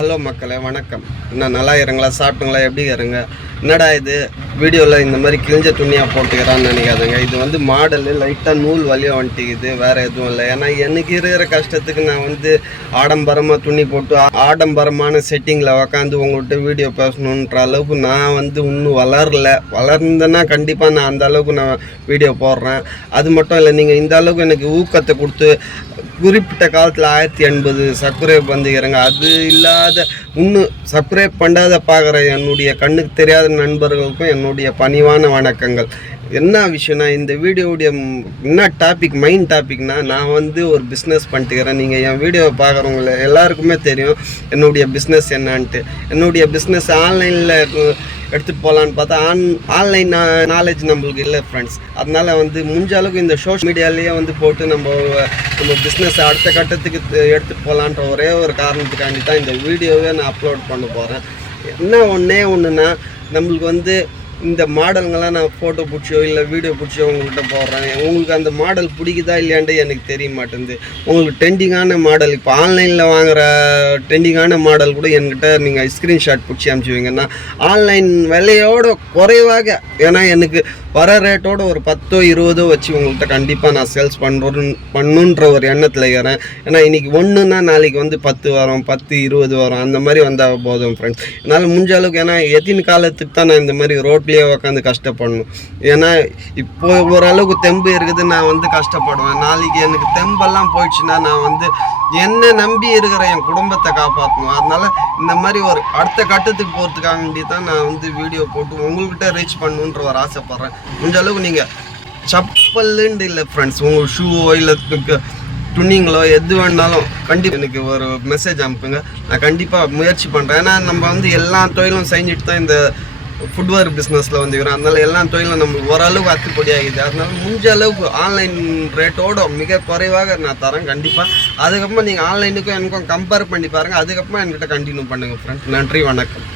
Hello மக்களே, வணக்கம். என்ன நல்லா இருங்களா? சாப்பிட்டுங்களா? எப்படி இருங்க? என்னடா இது வீடியோவில் இந்த மாதிரி கிழிஞ்ச துணியாக போட்டுக்கிறான்னு நினைக்காதுங்க. இது மாடலு லைட்டாக நூல் வழியாக வந்துட்டுக்குது, வேறு எதுவும் இல்லை. ஏன்னா எனக்கு இருக்கிற கஷ்டத்துக்கு நான் ஆடம்பரமாக துணி போட்டு ஆடம்பரமான செட்டிங்கில் உக்காந்து உங்கள்கிட்ட வீடியோ பேசணுன்ற அளவுக்கு நான் இன்னும் வளர்ந்தேன்னா கண்டிப்பாக நான் அந்த அளவுக்கு நான் வீடியோ போடுறேன். அது மட்டும் இல்லை, நீங்கள் இந்த அளவுக்கு எனக்கு ஊக்கத்தை கொடுத்து குறிப்பிட்ட காலத்தில் 1080 சப்ஸ்கிரைப் வந்துக்கிறேங்க. அது இல்லாத இன்னும் சப்ஸ்கிரைப் பண்ணாத பார்க்குற என்னுடைய கண்ணுக்கு தெரியாத நண்பர்களுக்கும் என்னுடைய பணிவான வணக்கங்கள். என்ன விஷயம்னா, இந்த வீடியோவுடைய என்ன மெயின் டாபிக்னா, நான் ஒரு பிஸ்னஸ் பண்ணிட்டுக்கிறேன். நீங்கள் என் வீடியோவை பார்க்குறவங்கள எல்லாருக்குமே தெரியும் என்னுடைய பிஸ்னஸ் என்னன்ட்டு. என்னுடைய பிஸ்னஸ் ஆன்லைனில் எடுத்துகிட்டு போகலான்னு பார்த்தா ஆன்லைன் நாலேஜ் நம்மளுக்கு இல்லை ஃப்ரெண்ட்ஸ். அதனால் முடிஞ்ச அளவுக்கு இந்த சோஷியல் மீடியாலேயே போட்டு நம்ம பிஸ்னஸ் அடுத்த கட்டத்துக்கு எடுத்துகிட்டு போகலான்ற ஒரே ஒரு காரணத்துக்காண்டி தான் இந்த வீடியோவே நான் அப்லோட் பண்ண போகிறேன். என்ன ஒன்றுனா, நம்மளுக்கு இந்த மாடலுங்கெல்லாம் நான் ஃபோட்டோ பிடிச்சோ இல்லை வீடியோ பிடிச்சோ உங்கள்கிட்ட போடுறேன். உங்களுக்கு அந்த மாடல் பிடிக்குதா இல்லையான்ட்டு எனக்கு தெரிய மாட்டேங்குது. உங்களுக்கு ட்ரெண்டிங்கான மாடல், இப்போ ஆன்லைனில் வாங்குகிற ட்ரெண்டிங்கான மாடல் கூட என்கிட்ட நீங்கள் ஸ்க்ரீன்ஷாட் பிடிச்சி அனுப்பிச்சிவிங்கன்னா ஆன்லைன் விலையோட குறைவாக, ஏன்னா எனக்கு வர ரேட்டோட ஒரு 10-20 வச்சு உங்கள்கிட்ட கண்டிப்பாக நான் சேல்ஸ் பண்ணுன்ற ஒரு எண்ணத்தில் இருக்கிறேன். ஏன்னா இன்றைக்கி ஒன்றுனா நாளைக்கு 10 வரும், 10-20 வரும், அந்த மாதிரி வந்தால் போதும் ஃப்ரெண்ட்ஸ். என்னால் முடிஞ்ச அளவுக்கு, ஏன்னா எத்தனை காலத்துக்கு தான் நான் இந்த மாதிரி ரோட்லேயே உட்காந்து கஷ்டப்படணும். ஏன்னா இப்போ ஓரளவுக்கு தெம்பு இருக்குது, நான் கஷ்டப்படுவேன். நாளைக்கு எனக்கு தெம்பெல்லாம் போயிடுச்சுன்னா நான் என்னை நம்பி இருக்கிற என் குடும்பத்தை காப்பாற்றணும். அதனால் இந்த மாதிரி ஒரு அடுத்த கட்டத்துக்கு போகிறதுக்காண்டி தான் நான் வீடியோ போட்டு உங்கள்கிட்ட ரீச் பண்ணணுன்ற ஒரு ஆசைப்பட்றேன். முடிஞ்ச அளவுக்கு நீங்கள் சப்பல்லுண்டு இல்லை ஃப்ரெண்ட்ஸ், உங்கள் ஷூவோ இல்லை துணிங்களோ எது வேணாலும் கண்டிப்பாக எனக்கு ஒரு மெசேஜ் அனுப்புங்க. நான் கண்டிப்பாக முயற்சி பண்ணுறேன். ஏன்னா நம்ம எல்லா தொழிலும் செஞ்சுட்டு தான் இந்த ஃபுட்வேர் பிஸ்னஸில் வந்துக்கிறோம். அதனால் எல்லா தொழிலும் நம்மளுக்கு ஓரளவுக்கு அத்துப்படி ஆகிடுது. அதனால முடிஞ்ச அளவுக்கு ஆன்லைன் ரேட்டோட மிக குறைவாக நான் தரேன் கண்டிப்பாக. அதுக்கப்புறமா நீங்கள் ஆன்லைனுக்கும் எனக்கும் கம்பேர் பண்ணி பாருங்கள். அதுக்கப்புறமா என்கிட்ட கண்டினியூ பண்ணுங்கள் ஃப்ரெண்ட்ஸ். நன்றி, வணக்கம்.